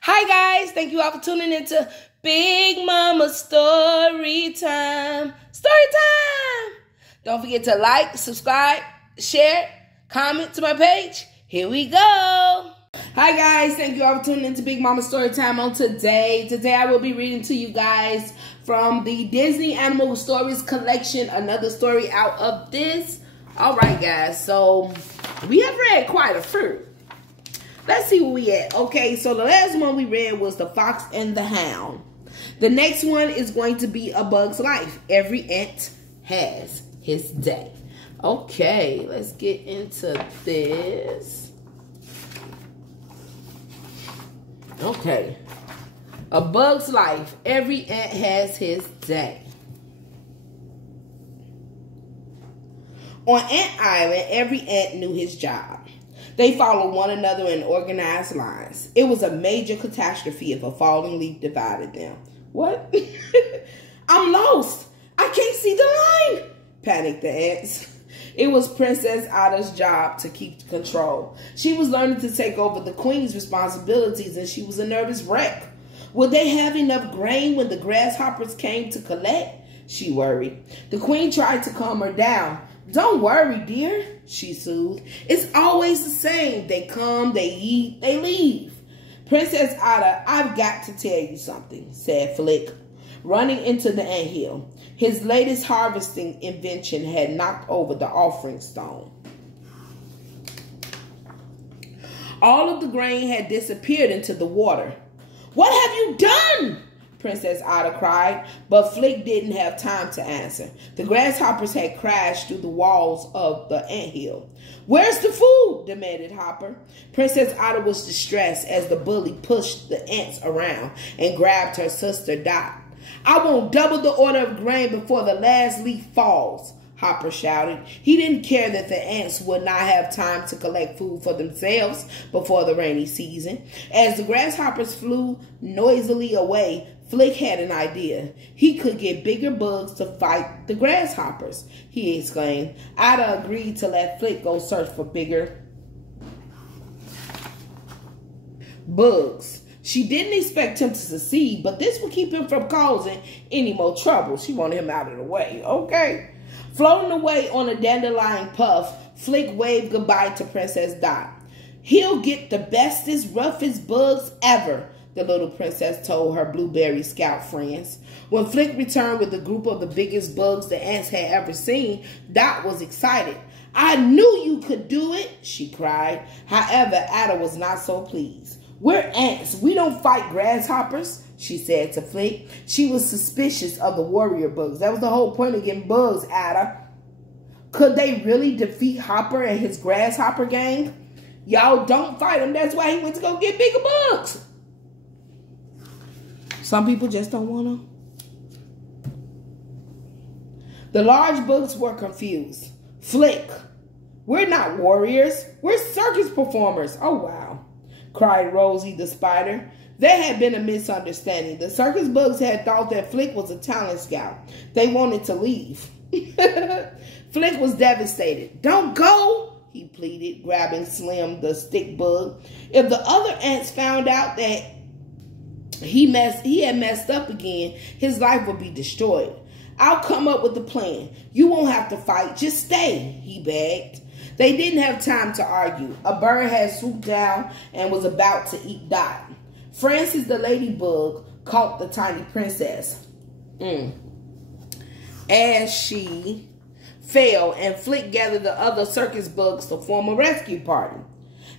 Hi guys, thank you all for tuning into Big Mama Story Time. Story time! Don't forget to like, subscribe, share, comment to my page. Here we go. Hi guys, thank you all for tuning into Big Mama Story Time on today. Today I will be reading to you guys from the Disney Animal Stories collection, another story out of this. All right guys, so we have read quite a few. Let's see where we at. Okay, so the last one we read was The Fox and the Hound. The next one is going to be A Bug's Life. Every ant has his day. Okay, let's get into this. Okay. A Bug's Life. Every ant has his day. On Ant Island, every ant knew his job. They followed one another in organized lines. It was a major catastrophe if a falling leaf divided them. What? I'm lost. I can't see the line, panicked the ants. It was Princess Ada's job to keep control. She was learning to take over the queen's responsibilities, and she was a nervous wreck. Would they have enough grain when the grasshoppers came to collect? She worried. The queen tried to calm her down. Don't worry, dear, she soothed. It's always the same. They come, they eat, they leave. Princess Ada, I've got to tell you something, said Flick, running into the anthill. His latest harvesting invention had knocked over the offering stone. All of the grain had disappeared into the water. What have you done? Princess Ada cried, but Flick didn't have time to answer. The grasshoppers had crashed through the walls of the anthill. Where's the food? Demanded Hopper. Princess Ada was distressed as the bully pushed the ants around and grabbed her sister Dot. I want double the order of grain before the last leaf falls, Hopper shouted. He didn't care that the ants would not have time to collect food for themselves before the rainy season. As the grasshoppers flew noisily away, Flick had an idea. He could get bigger bugs to fight the grasshoppers, he exclaimed. Ada agreed to let Flick go search for bigger bugs. She didn't expect him to succeed, but this would keep him from causing any more trouble. She wanted him out of the way, okay? Floating away on a dandelion puff, Flick waved goodbye to Princess Dot. He'll get the bestest, roughest bugs ever, the little princess told her blueberry scout friends. When Flick returned with a group of the biggest bugs the ants had ever seen, Dot was excited. I knew you could do it, she cried. However, Ada was not so pleased. We're ants. We don't fight grasshoppers, she said to Flick. She was suspicious of the warrior bugs. That was the whole point of getting bugs, Ada. Could they really defeat Hopper and his grasshopper gang? Y'all don't fight him. That's why he went to go get bigger bugs. Some people just don't want to. The large bugs were confused. Flick, we're not warriors. We're circus performers. Oh, wow, cried Rosie the spider. There had been a misunderstanding. The circus bugs had thought that Flick was a talent scout. They wanted to leave. Flick was devastated. Don't go, he pleaded, grabbing Slim, the stick bug. If the other ants found out that he had messed up again, his life would be destroyed. I'll come up with a plan. You won't have to fight. Just stay, he begged. They didn't have time to argue. A bird had swooped down and was about to eat Dot. Frances the ladybug caught the tiny princess as she fell, and Flick gathered the other circus bugs to form a rescue party.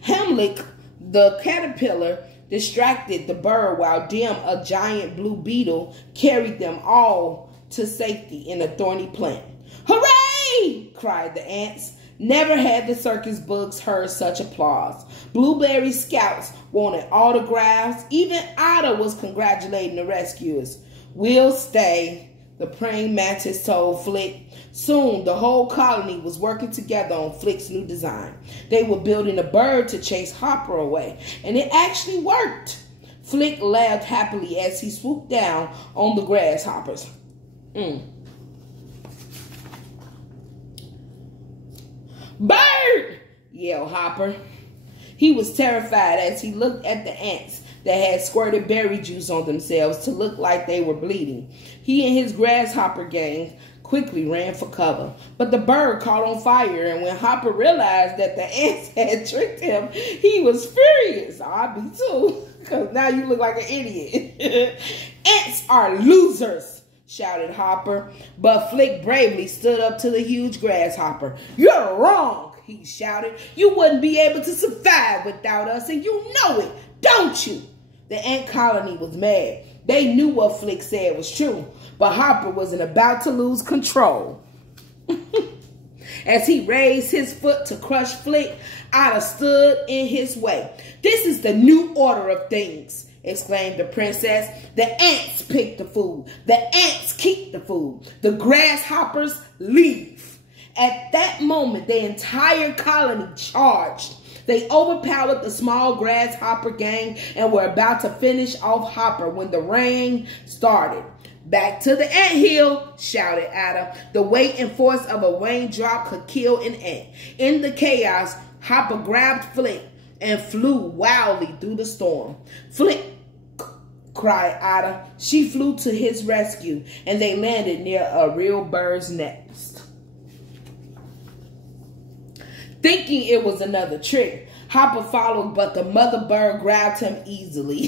Hemlick, the caterpillar, distracted the bird while Dim, a giant blue beetle, carried them all to safety in a thorny plant. Hooray! Cried the ants. Never had the circus bugs heard such applause. Blueberry scouts wanted autographs. Even Ada was congratulating the rescuers. We'll stay, the praying mantis told Flick. Soon, the whole colony was working together on Flick's new design. They were building a bird to chase Hopper away, and it actually worked. Flick laughed happily as he swooped down on the grasshoppers. Bird! Yelled Hopper. He was terrified as he looked at the ants. that had squirted berry juice on themselves to look like they were bleeding. He and his grasshopper gang quickly ran for cover, but the bird caught on fire, and when Hopper realized that the ants had tricked him, he was furious. I'd be too, because now you look like an idiot. Ants are losers, shouted Hopper, but Flick bravely stood up to the huge grasshopper. You're wrong, he shouted. You wouldn't be able to survive without us, and you know it, don't you? The ant colony was mad. They knew what Flick said was true, but Hopper wasn't about to lose control. As he raised his foot to crush Flick, Otter stood in his way. This is the new order of things, exclaimed the princess. The ants pick the food. The ants keep the food. The grasshoppers leave. At that moment, the entire colony charged. They overpowered the small grasshopper gang and were about to finish off Hopper when the rain started. Back to the anthill, shouted Otter. The weight and force of a raindrop could kill an ant. In the chaos, Hopper grabbed Flick and flew wildly through the storm. Flick, cried Otter. She flew to his rescue, and they landed near a real bird's nest. Thinking it was another trick, Hopper followed, but the mother bird grabbed him easily.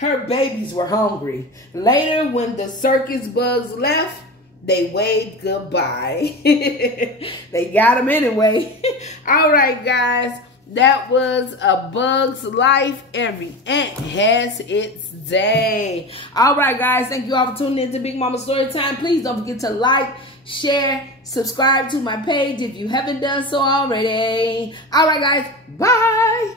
Her babies were hungry. Later, when the circus bugs left, they waved goodbye. They got him anyway. All right, guys. That was A Bug's Life. Every ant has its day. All right, guys. Thank you all for tuning in to Big Mama Storytime. Please don't forget to like, share, subscribe to my page if you haven't done so already. All right, guys. Bye.